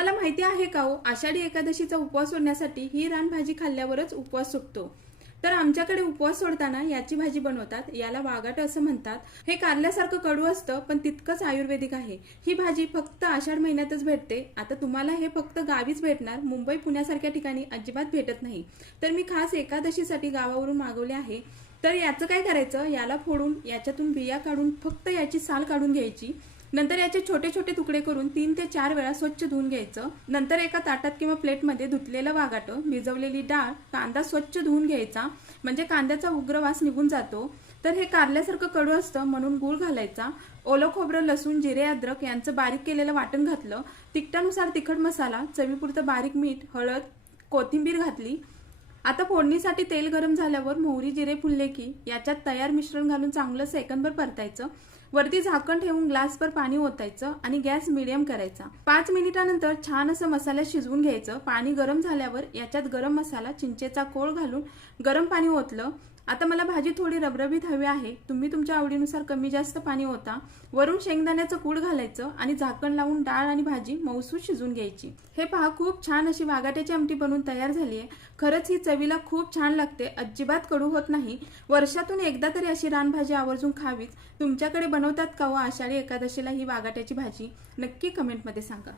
तुम्हाला माहिती आहे का हो, आषाढी एकादशीचा उपवास सोडण्यासाठी ही रानभाजी खाल्ल्यावरच उपवास सुटतो। तर आमच्याकडे उपवास सोडताना याची भाजी बनवतात, याला वागाट असं म्हणतात। हे कारल्यासारखं कडू असतं पण तितकंच आयुर्वेदिक आहे। ही भाजी फक्त आषाढ महिन्यातच भेटते। आता तुम्हाला हे फक्त गावीच भेटणार, मुंबई पुण्यासारख्या ठिकाणी अजिबात भेटत नाही। तर मी खास एकादशीसाठी गावावरून मागवले आहे। तर याचं काय करायचं, याला फोडून याच्यातून बिया काढून फक्त याची साल काढून घ्यायची। नंतर याचे छोटे छोटे तुकडे करून 3 ते 4 वेळा स्वच्छ धुवून घ्यायचं। नंतर एका ताटात किंवा प्लेटमध्ये धुतलेलं वागाटं, भिजवलेली डाळ, कांदा स्वच्छ धुवून घ्यायचा, म्हणजे कांद्याचा उग्र वास निघून जातो। तर हे कारल्यासारखं कडू असतं म्हणून गूळ घालायचा। ओलं खोबरं, लसूण, जिरे, अद्रक यांचं बारीक केलेलं वाटण घातलं। तिखटानुसार तिखट मसाला, चवीपुरतं बारीक मीठ, हळद, कोथिंबीर घातली। आता फोडणीसाठी तेल गरम झाल्यावर मोहरी, जिरे फुलले की याच्यात तयार मिश्रण घालून चांगलं सेकंदभर परतायचं। वरती झाकण ठेवून ग्लासभर पाणी ओतायचं आणि गॅस मीडियम करायचा। 5 मिनिटानंतर छान असं मसाल्यात शिजवून घ्यायचं। पाणी गरम झाल्यावर याच्यात गरम मसाला, चिंचेचा कोळ घालून गरम पाणी ओतलं। आता मला भाजी थोडी रबरबीत हवी आहे, तुम्ही तुमच्या आवडीनुसार कमी जास्त पाणी ओता। वरून शेंगदाण्याचं कूट घालायचं आणि झाकण लावून डाळ आणि भाजी मऊसूत शिजून घ्यायची। हे पहा, खूप छान अशी वागाट्याची आमटी बनवून तयार झाली आहे। खरंच ही चवीला खूप छान लागते, अजिबात कडू होत नाही। वर्षातून एकदा तरी अशी रानभाजी आवर्जून खावीच। तुमच्याकडे बनवतात का हो आषाढी एकादशीला ही वागाट्याची भाजी? नक्की कमेंटमध्ये सांगा।